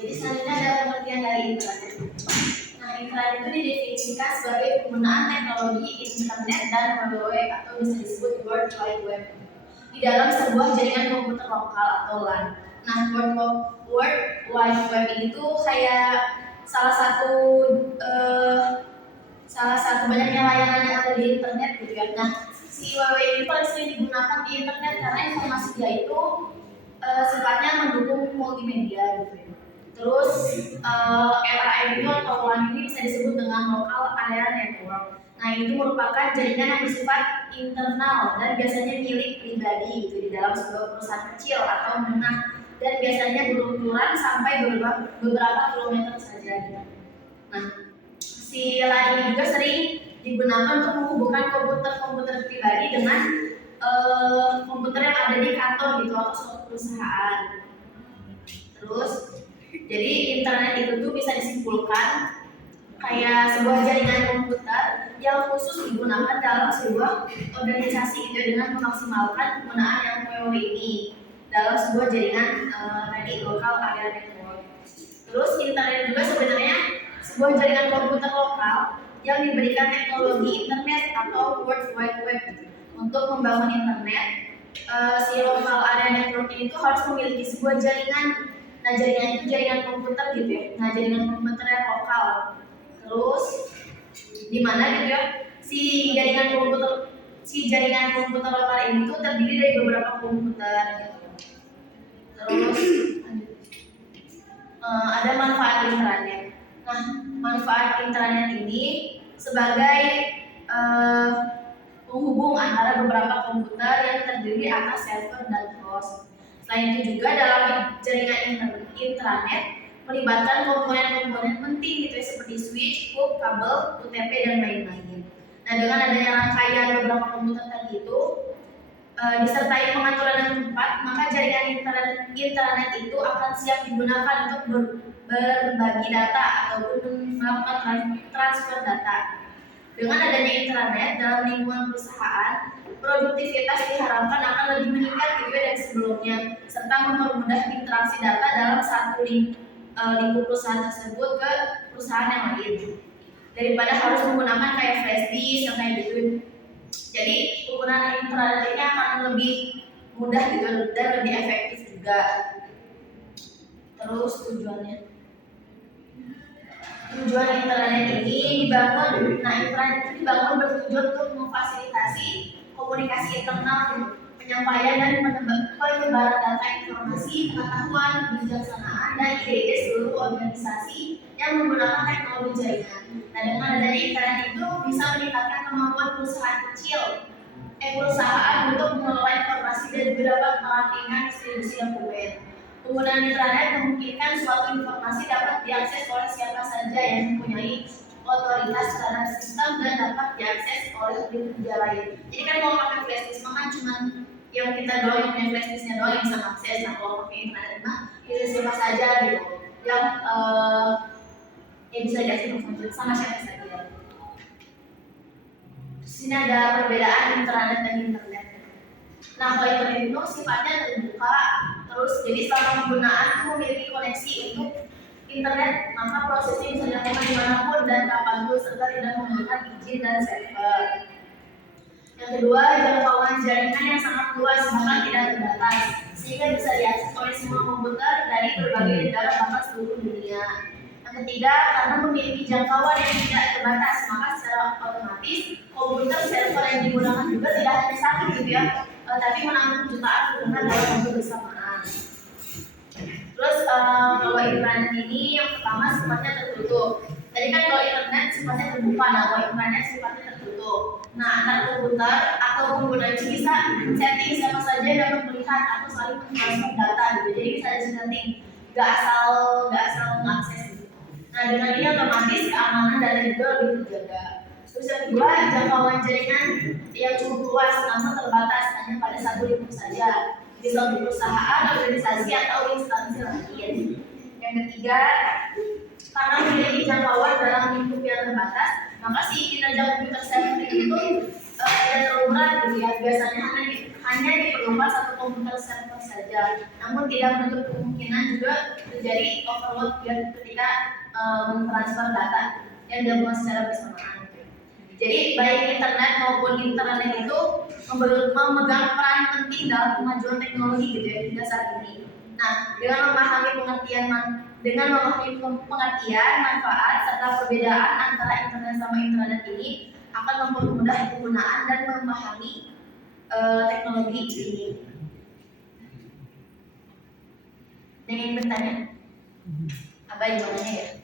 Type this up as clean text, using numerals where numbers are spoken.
Jadi selanjutnya ada pengertian dari intranet. Nah, intranet itu didefinisikan sebagai penggunaan teknologi internet dan WWW atau bisa disebut World Wide Web di dalam sebuah jaringan komputer lokal atau LAN. Nah, World Wide Web itu kayak salah satu banyaknya layanan yang ada di internet gitu ya. Nah, si WWW ini paling sering digunakan di internet karena informasi dia itu sifatnya mendukung multimedia gitu ya. Terus LAN itu atau LAN ini bisa disebut dengan Local Area Network. Nah, itu merupakan jaringan yang bersifat internal dan biasanya milik pribadi gitu di dalam sebuah perusahaan kecil atau menengah dan biasanya berukuran sampai beberapa kilometer saja gitu. Nah, si LAN ini juga sering digunakan untuk menghubungkan komputer pribadi dengan komputer yang ada di kantor gitu atau suatu perusahaan. Terus, jadi internet itu tuh bisa disimpulkan kayak sebuah jaringan komputer yang khusus digunakan dalam sebuah organisasi gitu dengan memaksimalkan penggunaan yang WWW ini dalam sebuah jaringan tadi Local Area Network. Terus internet juga sebenarnya sebuah jaringan komputer lokal yang diberikan teknologi internet atau World Wide Web. Untuk membangun internet, si Local Area Network itu harus memiliki sebuah jaringan. Nah, jaringan itu jaringan komputer gitu ya. Nah, jaringan komputer yang lokal. Terus di mana gitu ya? Si jaringan komputer lokal ini tuh terdiri dari beberapa komputer gitu. Terus ada manfaat intranet. Nah, manfaat intranet ini sebagai penghubung antara beberapa komputer yang terdiri atas server dan host. Selain itu juga dalam jaringan intranet melibatkan komponen-komponen penting gitu ya, seperti switch, hub, kabel, UTP dan lain-lain. Nah, dengan adanya rangkaian beberapa komputer tadi itu disertai pengaturan yang tepat, maka jaringan intranet itu akan siap digunakan untuk berbagi data ataupun melakukan transfer data. Dengan adanya intranet dalam lingkungan perusahaan, produktivitas diharapkan akan lebih meningkat gitu ya dari sebelumnya, serta mempermudah interaksi data dalam satu lingkup perusahaan tersebut ke perusahaan yang lain, daripada harus menggunakan kayak flash disk yang kayak gitu. Jadi penggunaan intranet ini akan lebih mudah gitu dan lebih efektif juga. Terus tujuan internet ini dibangun. Nah, internet itu dibangun bertujuan untuk memfasilitasi komunikasi internal, penyampaian dan penyebaran data, informasi, pengetahuan, kebijaksanaan dan ide-ide seluruh organisasi yang menggunakan teknologi jaringan. Nah, dengan adanya internet itu bisa meningkatkan kemampuan perusahaan untuk mengelola informasi dan juga dapat merampingkan distribusi dokumen. Penggunaan intranet memungkinkan suatu informasi dapat diakses oleh siapa saja yang mempunyai otoritas terhadap sistem dan dapat diakses oleh pengguna lain. Jadi kan kalau pakai flash disk kan cuma yang kita doang yang punya flash disknya doang yang bisa akses. Nah, kalau pakai internet mah bisa siapa saja gitu yang bisa diakses sama siapa saja. Di sini ada perbedaan intranet dan internet. Nah, kalau internet itu sifatnya terbuka, terus jadi selama penggunaan memiliki koneksi untuk internet, maka prosesnya bisa dilakukan dimanapun dan kapanpun serta tidak memerlukan izin dan server. Yang kedua, jangkauan jaringan yang sangat luas bahkan tidak terbatas, sehingga bisa diakses oleh semua komputer dari berbagai negara bahkan seluruh dunia. Yang ketiga, karena memiliki jangkauan yang tidak terbatas, maka secara otomatis komputer server yang digunakan juga tidak hanya satu gitu ya, tapi menampung jutaan pengguna dalam waktu bersamaan. Terus kalau internet ini yang pertama sifatnya tertutup. Tadi kan kalau internet sifatnya terbuka, nah kalau internet sifatnya tertutup. Nah, antar komputer atau pengguna itu bisa setting siapa saja yang dapat melihat atau saling mentransfer data gitu. Jadi bisa disetting, nggak asal mengakses gitu. Nah, dengan ini otomatis keamanan data juga lebih terjaga. Terus yang kedua, jangkauan jaringan yang cukup luas namun terbatas hanya pada satu lingkup saja, di suatu perusahaan, organisasi atau instansi lain. Yang ketiga, karena memiliki jangkauan dalam lingkup yang terbatas, maka si kinerja komputer server itu tidak terlalu berat gitu ya. Biasanya hanya diperlukan satu komputer server saja. Namun tidak menutup kemungkinan juga terjadi overload ketika mentransfer data yang dilakukan secara bersamaan. Jadi baik internet maupun internet itu memegang peran penting dalam kemajuan teknologi gitu ya hingga saat ini. Nah, dengan memahami pengertian, manfaat serta perbedaan antara internet sama internet ini akan mempermudah penggunaan dan memahami teknologi ini. Ingin bertanya? Apa yang mau nanya ya?